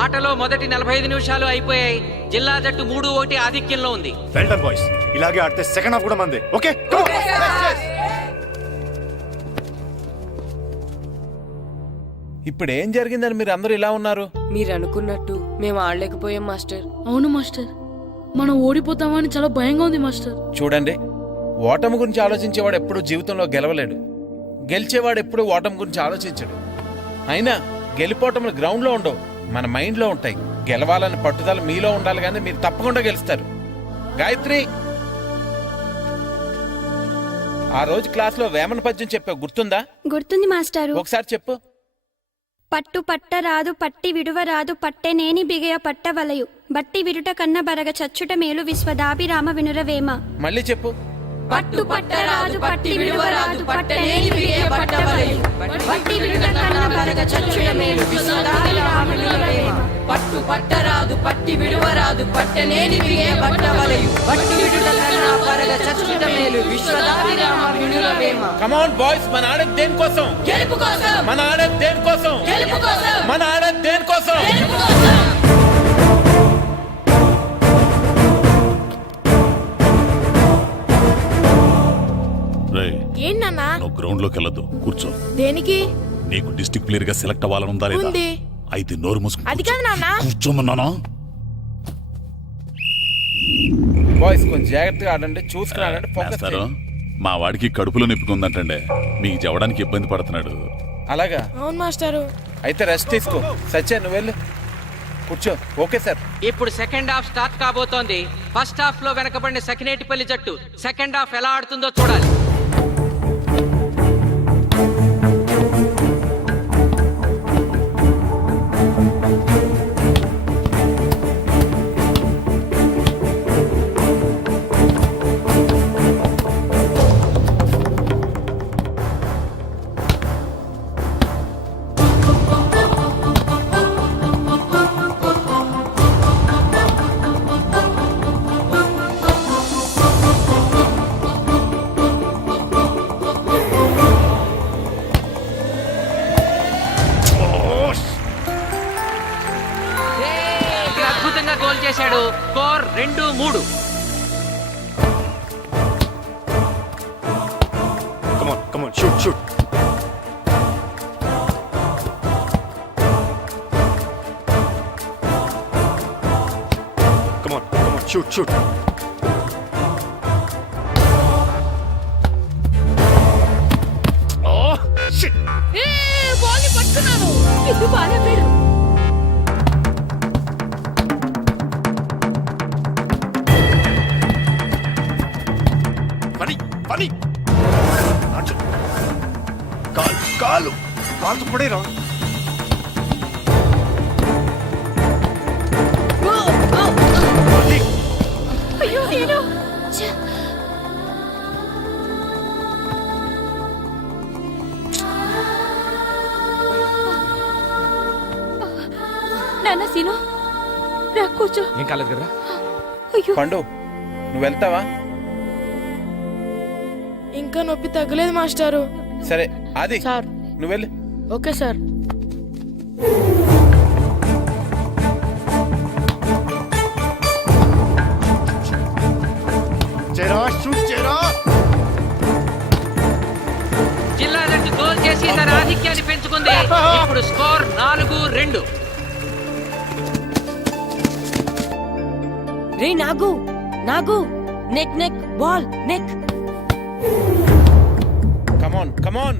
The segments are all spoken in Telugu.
ఆటలో మొదటి 45 నిమిషాలు అయిపోయాయి. జిల్లా జట్టు 3-1 ఆధిక్యంలో ఉంది. వెల్ డన్ బాయ్స్, ఇలాగే ఆడితే సెకండ్ హాఫ్ కూడా మందే. ఓకే ఇప్పుడు ఏం జరిగిందని మీరు అందరూ ఇలా ఉన్నారు? మీరు అనుకున్నట్టు మేము ఆడలేకపోయాం మాస్టర్. అవును మాస్టర్, మనం ఓడిపోతామని చాలా భయంగా ఉంది మాస్టర్. చూడండి, ఓటమి గురించి ఆలోచించేవాడు ఎప్పుడు జీవితంలో గెలవలేడు, గెలిచేవాడు ఎప్పుడు ఓటమి గురించి ఆలోచించడు. అయినా గెలిపోవటములు గ్రౌండ్లో ఉండవు, మన మైండ్లో ఉంటాయి. గెలవాలని పట్టుదల మీలో ఉండాలి, కానీ మీరు తప్పకుండా గెలుస్తారు. గాయత్రి, ఆ రోజు క్లాస్లో వేమన పద్యం చెప్పావు, గుర్తుందా? గుర్తుంది మాస్టారు. ఒకసారి చెప్పు. పట్టు పట్టరాదు పట్టి విడువరాదు పట్టెనేని బిగయ పట్టవలయు బట్టి విడుట కన్న బరగ చచ్చుట మేలు విశ్వదాభిరామ వినురవేమ. మళ్ళీ చెప్పు. పట్టు పట్టరాదు పట్టి విడువరాదు పట్టనేని బిగే పట్టవలయు బట్టి విడుట కన్న బరగ చచ్చుట మేలు విశ్వదాభిరామ వినురవేమ. పట్టు పట్టరాదు పట్టి విడువరాదు పట్టనేని బిగే పట్టవలయు బట్టి విడుట కన్న బరగ చచ్చుట మేలు విశ్వదాభిరామ వినురవేమ. కమ్ ఆన్ బాయ్స్, మన ఆడేది దేనికోసం? గెలుపు కోసం. మన ఆడేది దేనికోసం? గెలుపు కోసం. మన ఆడేది దేనికోసం? గెలుపు కోసం. ఏంటన్నా? నువ్వు గ్రౌండ్ లోకి వెళ్ళదు, కూర్చో. దేనికి? నీకు డిస్ట్రిక్ట్ ప్లేయర్ గా సెలెక్ట్ అవ్వాలనుందా లేదా? ఉంది. అయితే నోరు మూసుకుని అది కాదు నాన్న. కూర్చోమన్నానా? బాయ్స్ కొంచెం జాగ్రత్తగా ఆడండి, చూసుకుని ఆడండి, ఫోకస్ మాస్టారు, చేయండి. మా వాడికి కడుపులో నొప్పికుందంటండి, మీకు చెప్పడానికి ఇబ్బంది పడుతున్నాడు. అలాగా? అవును మాస్టారు. అయితే రెస్ట్ తీసుకో. సత్య, నువ్వు వెళ్ళు, కూర్చో. Okay sir. ఇప్పుడు సెకండ్ హాఫ్ స్టార్ట్ కాబోతోంది. ఫస్ట్ హాఫ్ లో వెనకబడిన సకినేటిపల్లి జట్టు సెకండ్ హాఫ్ ఎలా ఆడుతుందో చూడాలి. అద్భుతంగా గోల్ చేశాడు. Score 2-3. Come on, shoot. Come on, shoot. Oh, shit. బాల్ని పట్టుకున్నాను. ఇది బాగా పేరు. Funny. కాలు పడేరా. అయ్యో నేను. నాన్న సీను, రా కూర్చో. ఏం కాలేదు కదా? అయ్యో పండు, నువ్వు వెళ్తావా? ఇంకా నొప్పి తగ్గలేదు మాస్టారు. సరే ఆది, సార్. నువ్వు వెళ్ళు. Okay sir. షూట్ చేయరా. జిల్లా జట్టు గోల్ చేసి తన ఆధిక్యాన్ని పెంచుకుంది. ఇప్పుడు స్కోర్ 4-2. రే నాగు నెక్ బాల్ నెక్. కమాన్.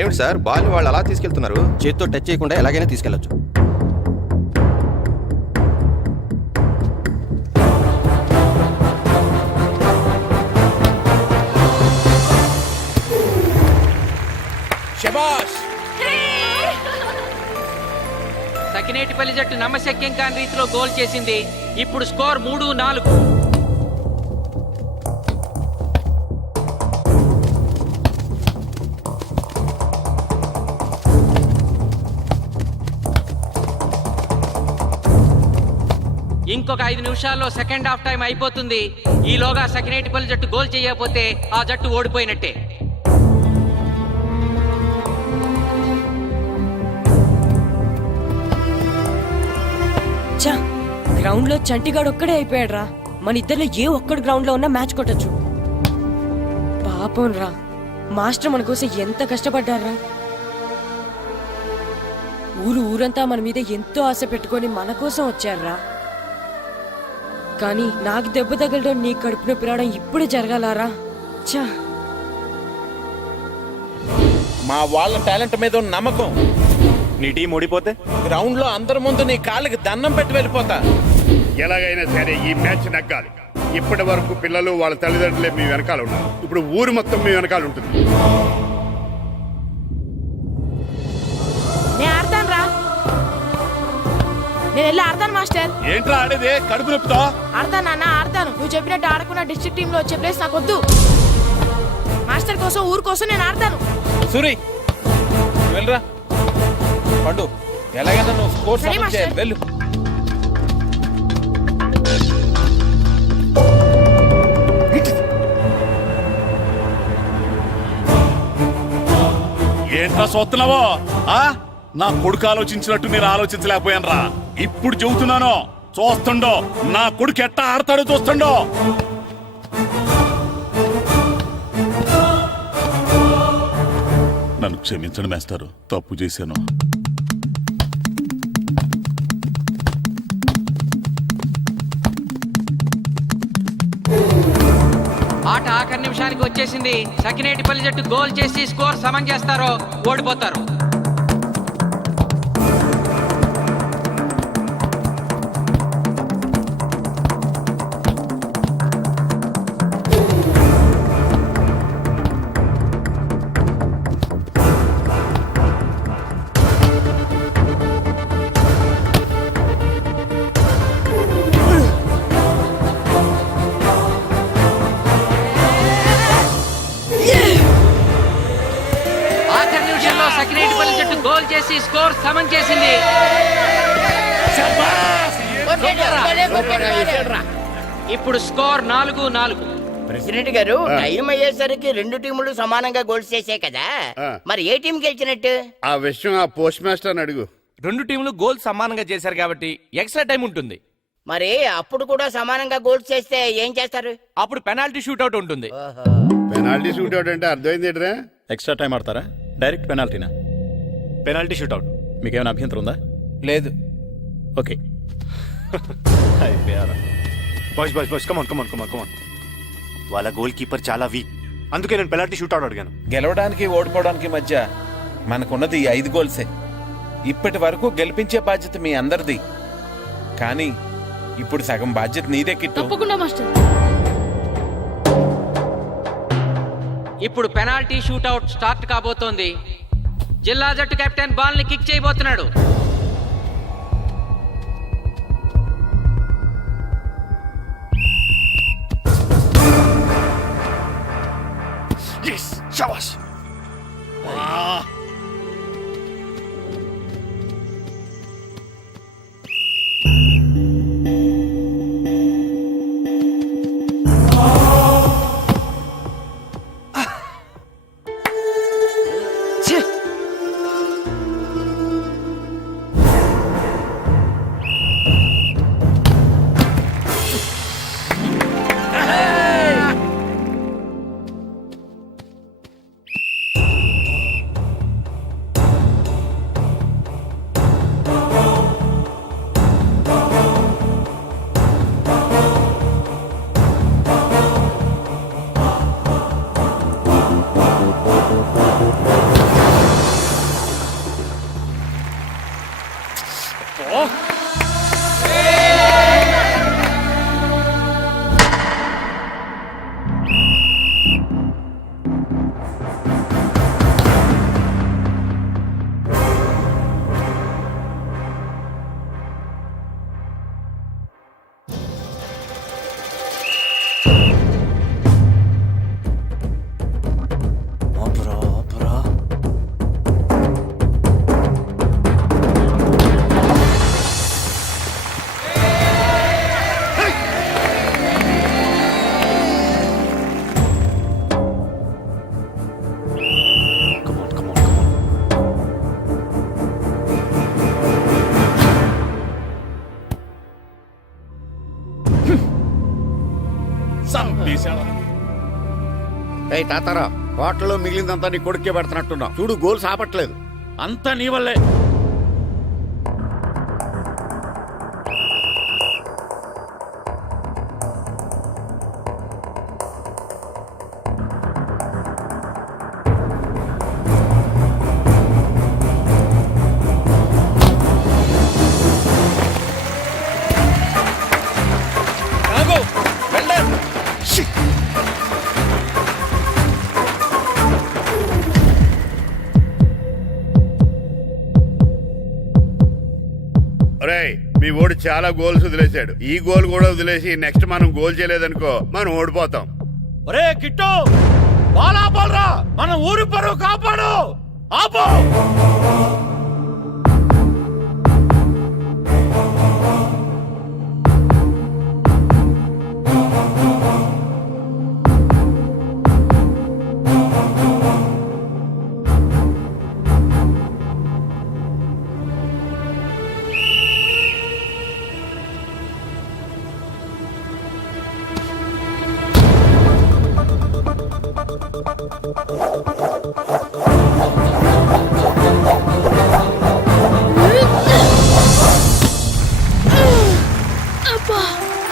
ఏమిటి సార్, బాల్ వాళ్ళు అలా తీసుకెళ్తున్నారు? చేతితో టచ్ చేయకుండా ఎలాగైనా తీసుకెళ్లొచ్చు. శబాష్. సకినేటిపల్లి జట్టు నమ్మశక్యం కాని రీతిలో గోల్ చేసింది. ఇప్పుడు స్కోర్ 3-4. ఇంకొక 5 నిమిషాల్లో సెకండ్ హాఫ్ టైం అయిపోతుంది. ఈలోగా సకినేటిపల్లి జట్టు గోల్ చేయకపోతే ఆ జట్టు ఓడిపోయినట్టే. గ్రౌండ్ లో చంటిగాడు ఒక్కడే అయిపోయాడు రా. మన ఇద్దరిలో ఏ ఒక్కడు గ్రౌండ్ లో ఉన్నా మ్యాచ్ కొట్టచ్చు. పాపం రా, మాస్టర్ మన కోసం ఎంత కష్టపడ్డారా. ఊరంతా మన మీద ఎంతో ఆశ పెట్టుకొని మన కోసం వచ్చారా. కానీ నాకు దెబ్బ తగలడం, నీ కడుపు నొప్పి రావడం ఇప్పుడే జరగాలారా. చా, మా వాళ్ళ టాలెంట్ మీద ఉన్న నమ్మకం. నీ టీం ఓడిపోతే గ్రౌండ్ లో అందరి ముందు నీ కాళ్ళకి దండం పెట్టి వెళ్ళిపోతా. ఎలాగైనా సరే ఈ మ్యాచ్ నగ్గాలి. ఇప్పటి వరకు పిల్లలు వాళ్ళ తల్లిదండ్రులే మీ వెనకాల ఉన్నారు. ఇప్పుడు ఊరు మొత్తం మీ వెనకాల ఉంటుంది. నేను ఆడతాను రా, నేను వెళ్ళి ఆడతాను మాస్టర్. ఏంట్రా ఆడేది? కడుపు నొప్పితో ఆడతాను నాన్న, ఆడతాను. నువ్వు చెప్పినట్టు ఆడకుండా డిస్ట్రిక్ట్ టీమ్ లో వచ్చే ప్లేస్ నాకు వద్దు. మాస్టర్ కోసం, ఊరు కోసం నేను ఆడతాను. సూరి వెళ్ళరా. పండు ఎలాగైనా నువ్వు స్కోర్ సరే, సమన్ చేయాలి. మాస్టర్. వెళ్ళు. ఏంట్రా చూస్తున్నావో? నా కొడుకు ఆలోచించినట్టు నేను ఆలోచించలేకపోయాను రా. ఇప్పుడు చెబుతున్నాను, చూస్తుండో నా కొడుకు ఎట్టా ఆడతాడో చూస్తుండో. నన్ను క్షమించండి మేస్తారు, తప్పు చేశాను. ఆట ఆఖరి నిమిషానికి వచ్చేసింది. సకినేటిపల్లి జట్టు గోల్ చేసి స్కోర్ సమం చేస్తారో ఓడిపోతారు. ఆఖరి నిమిషంలో సకినేటిపల్లి జట్టు గోల్ చేసి స్కోర్ సమం చేసింది. ఇప్పుడు స్కోర్ 4-4. ప్రెసిడెంట్ గారు, టైం అయ్యేసరికి రెండు టీములు సమానంగా గోల్స్ చేసే కదా, మరి ఏ టీం గెలిచినట్టు? ఆ విషయం ఆ పోస్ట్ మాస్టర్ అడుగు. రెండు టీంలు గోల్ సమానంగా చేశారు కాబట్టి ఎక్స్ట్రా టైం ఉంటుంది. మరి అప్పుడు కూడా సమానంగా గోల్స్ చేస్తే ఏం చేస్తారు? అప్పుడు పెనాల్టీ షూట్అవుట్ ఉంటుంది. పెనాల్టీ షూట్అవుట్ అంటే అర్థమైంది ఏంట్రా? ఎక్స్ట్రా టైం ఆడతారా, డైరెక్ట్ పెనాల్టీనా? Penalty shootout. మీకేమైనా అభ్యంతరం ఉందా? లేదు. Okay. Boys boys boys come on come on come on come on. వాళ్ళ గోల్ కీపర్ చాలా వీక్, అందుకే నేను పెనాల్టీ షూట్అవుట్ అడిగాను. గెలవడానికి ఓడిపోవడానికి మధ్య మనకున్నది ఈ 5 గోల్సే. ఇప్పటి వరకు గెలిపించే బాధ్యత మీ అందరిది. కానీ ఇప్పుడు సగం బాధ్యత నీదే కిట్టు. తప్పకుండా మాస్టర్. ఇప్పుడు పెనాల్టీ షూట్అవుట్ స్టార్ట్ కాబోతోంది. జిల్లా జట్టు కెప్టెన్ బాల్ ని కిక్ చేయబోతున్నాడు. Yes, shabash. కొట్టేశాడు. ఏయ్ తాతారా, హోటల్లో మిగిలిందంతా నీ కొడుకే పెడుతున్నట్టున్నావు. చూడు గోల్స్ ఆపట్లేదు. అంతా నీ వల్లే. ఆగు, వెళ్ళండి. ఒరేయ్, మీ ఓడి చాలా గోల్స్ వదిలేశాడు. ఈ గోల్ కూడా వదిలేసి నెక్స్ట్ మనం గోల్ చేయలేదనుకో మనం ఓడిపోతాం. ఒరే కిట్టు, బాల్ ఆపాలరా, మన ఊరి పరువు కాపాడు. ఆపో.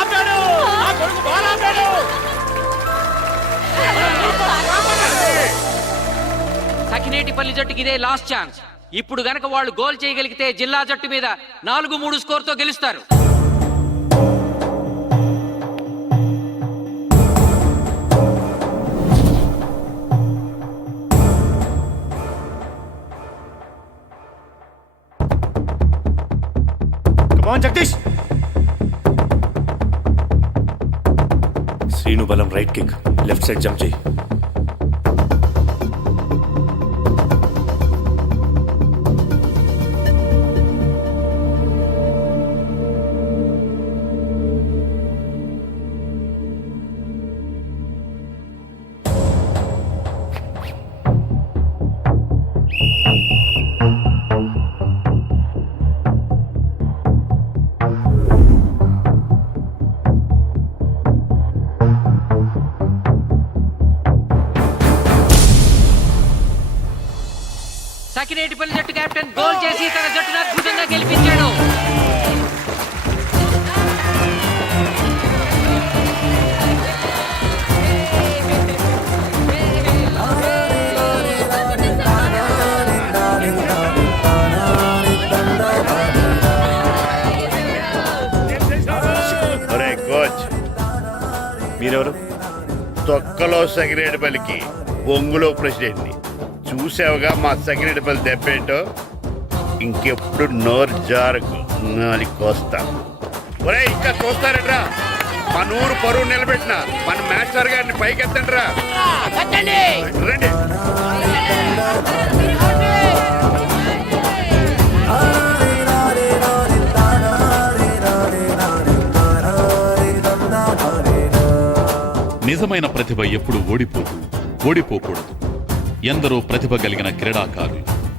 ఆపాడు, నా కొడుకు బాల్ ఆపాడు. సకినేటిపల్లి జట్టుకి ఇదే లాస్ట్ ఛాన్స్. ఇప్పుడు గనక వాళ్ళు గోల్ చేయగలిగితే జిల్లా జట్టు మీద 4-3 స్కోర్ తో గెలుస్తారు. Come on, Jagadish. శ్రీను బలం right kick, left side jump చేయి. సకినేటిపల్లి జట్టు కెప్టెన్ గోల్ చేసి తన జట్టును అద్భుతంగా గెలిపించాడు. ఒరే కోచ్, మీరెవరు? తొక్కలో సగిరేడుపల్లికి బొంగులో ప్రెసిడెంట్ని. చూసావుగా మా సగిరేడుపల్లి దెబ్బేంటో. ఇంకెప్పుడు నోరు జారకు నాలికొస్తా. ఒరే ఇంకా చూస్తారట్రా, మన ఊరు పరువు నిలబెట్టిన మన మాస్టర్ గారిని పైకెత్తండి రా. రండి. నిజమైన ప్రతిభ ఎప్పుడు ఓడిపోదు, ఓడిపోకూడదు. ఎందరో ప్రతిభ కలిగిన క్రీడాకారులు